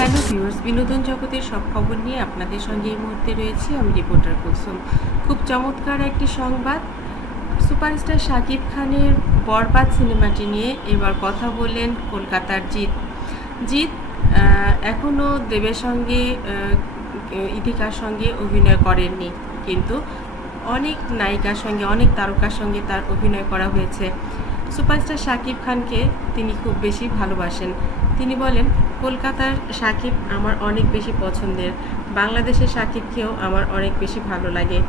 Viewers, বিনোদন জগতের সব খবর নিয়ে আপনাদের সঙ্গে এই মুহূর্তে রয়েছি আমি রিপোর্টার কুলসুম। খুব চমৎকার একটি সংবাদ। সুপারস্টার শাকিব খানের বরবাদ সিনেমাটি নিয়ে এবার কথা বললেন কলকাতার জিৎ। জিৎ এখনও দেবের সঙ্গে ইথিকার সঙ্গে অভিনয় করেননি। কিন্তু অনেক নায়িকার সঙ্গে, অনেক তারকার সঙ্গে তার অভিনয় করা হয়েছে। সুপারস্টার শাকিব খানকে তিনি খুব বেশি ভালোবাসেন। তিনি বলেন কলকাতার সাকিব আমার অনেক বেশি পছন্দের। বাংলাদেশের শাকিবকেও আমার অনেক বেশি ভালো লাগে।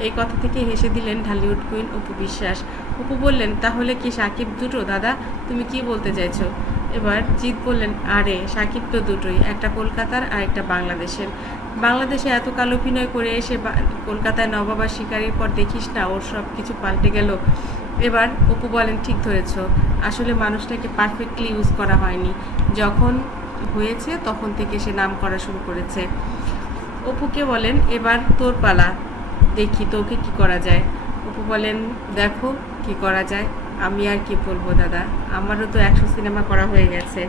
এই কথা থেকে হেসে দিলেন ঢালিউড কুইন অপু বিশ্বাস। অপু বললেন, তাহলে কি সাকিব দুটো? দাদা, তুমি কি বলতে চাইছো? এবার জিৎ বললেন, আরে, সাকিব তো দুটোই, একটা কলকাতার আর একটা বাংলাদেশের। বাংলাদেশে এত কাল অভিনয় করে এসে কলকাতায় নবাবার শিকারের পর দেখিস না, ওর সব কিছু পাল্টে গেল। এবার অপু বলেন, ঠিক ধরেছ। আসলে মানুষটাকে পারফেক্টলি ইউজ করা হয়নি। যখন হয়েছে, তখন থেকে সে নাম করা শুরু করেছে। অপুকে বলেন, এবার তোর পালা, দেখি তোকে কি করা যায়। অপু বলেন, দেখো কি করা যায়, আমি আর কি বলব দাদা, আমারও তো একশো সিনেমা করা হয়ে গেছে।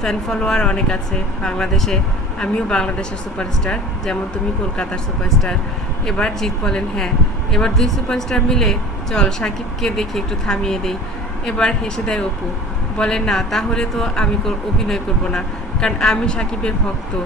ফ্যান ফলোয়ার অনেক আছে বাংলাদেশে, আমিও বাংলাদেশের সুপারস্টার, যেমন তুমি কলকাতার সুপারস্টার। এবার জিৎ বলেন হ্যাঁ এবার দুই সুপারস্টার মিলে চল সাকিবকে দেখে একটু থামিয়ে দেই। এবার হেসে দেয় অপু বলে, না, তাহলে তো আমি অভিনয় করব না। কারণ আমি সাকিবের ভক্ত।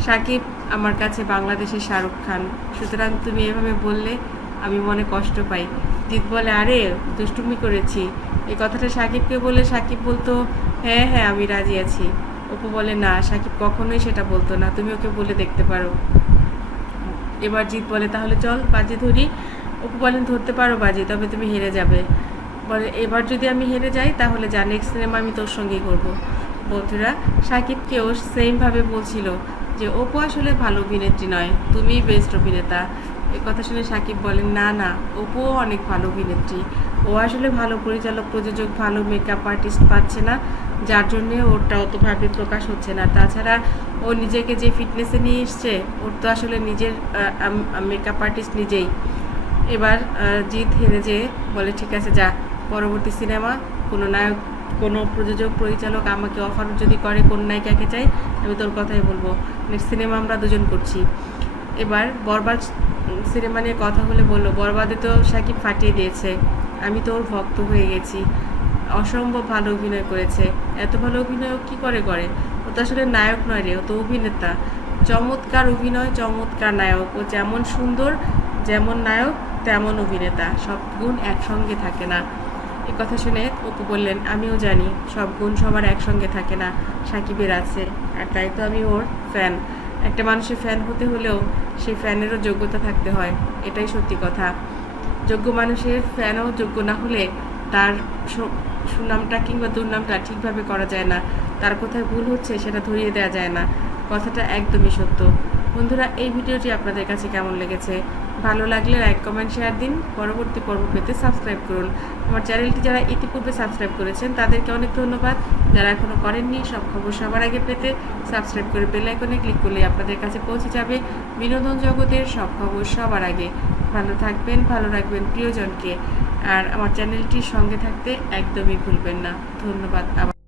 সাকিব আমার কাছে বাংলাদেশের শাহরুখ খান। সুতরাং তুমি এভাবে বললে আমি মনে কষ্ট পাই। জিৎ বলে, আরে, দুষ্টুমি করেছি। এই কথাটা সাকিবকে বলে সাকিব বলতো হ্যাঁ হ্যাঁ আমি রাজি আছি। অপু বলে, না, সাকিব কখনোই সেটা বলতো না। তুমি ওকে বলে দেখতে পারো। এবার জিৎ বলে, তাহলে চল বাজি ধরি। অপু বলেন, ধরতে পারো বাজি, তবে তুমি হেরে যাবে। বলে এবার যদি আমি হেরে যাই, তাহলে যা নেক্সট সিনেমা আমি তোর সঙ্গেই করব। বন্ধুরা, সাকিবকেও সেমভাবে বলছিল যে, অপু আসলে ভালো অভিনেত্রী নয়, তুমিই বেস্ট অভিনেতা। এই কথা শুনে সাকিব বলেন, না না, অপুও অনেক ভালো অভিনেত্রী। ও আসলে ভালো পরিচালক, প্রযোজক, ভালো মেকআপ আর্টিস্ট পাচ্ছে না, যার জন্যে ওরটা অতভাবে প্রকাশ হচ্ছে না। তাছাড়া ও নিজেকে যে ফিটনেসে নিয়ে এসছে, ওর তো আসলে নিজের মেকআপ আর্টিস্ট নিজেই। এবার জিৎ হেরে যেয়ে বলে, ঠিক আছে, যা। পরবর্তী সিনেমা, কোনো নায়ক, কোনো প্রযোজক, পরিচালক আমাকে অফার যদি করে কোন নায়িকাকে চাই, আমি তোর কথাই বলব। নেক্সট সিনেমা আমরা দুজন করছি। এবার বরবাদ সিনেমা নিয়ে কথা হলে বলল, বরবাদে তো সাকিব ফাটিয়ে দিয়েছে। আমি তো ওর ভক্ত হয়ে গেছি। অসম্ভব ভালো অভিনয় করেছে। এত ভালো অভিনয় কি করে করে? ও তো আসলে নায়ক নয় রে, ও তো অভিনেতা। চমৎকার অভিনয়, চমৎকার নায়ক। ও যেমন সুন্দর, যেমন নায়ক, তেমন অভিনেতা। সব গুণ একসঙ্গে থাকে না। এ কথা শুনে অপু বললেন, আমিও জানি, সব গুণ সবার একসঙ্গে থাকে না। সাকিবের আছে, আর তাই তো আমি ওর ফ্যান একটা মানুষের ফ্যান হতে হলেও সেই ফ্যানেরও যোগ্যতা থাকতে হয়, এটাই সত্যি কথা। যোগ্য মানুষের ফ্যানও যোগ্য না হলে তার সুনামটা কিংবা দুর্নামটা ঠিকভাবে করা যায় না। তার কোথায় ভুল হচ্ছে সেটা ধরিয়ে দেওয়া যায় না। কথাটা একদমই সত্য। বন্ধুরা, এই ভিডিওটি আপনাদের কাছে কেমন লেগেছে? ভালো লাগলে লাইক, কমেন্ট, শেয়ার দিন। পরবর্তী পর্ব পেতে সাবস্ক্রাইব করুন। আমার চ্যানেলটি যারা ইতিপূর্বে সাবস্ক্রাইব করেছেন, তাদেরকে অনেক ধন্যবাদ। যারা এখনও করেননি, সব খবর সবার আগে পেতে সাবস্ক্রাইব করে বেল আইকনে ক্লিক করলে আপনাদের কাছে পৌঁছে যাবে বিনোদন জগতের সব খবর সবার আগে। ভালো থাকবেন, ভালো রাখবেন প্রিয়জনকে। আর আমার চ্যানেলটির সঙ্গে থাকতে একদমই ভুলবেন না। ধন্যবাদ আবার।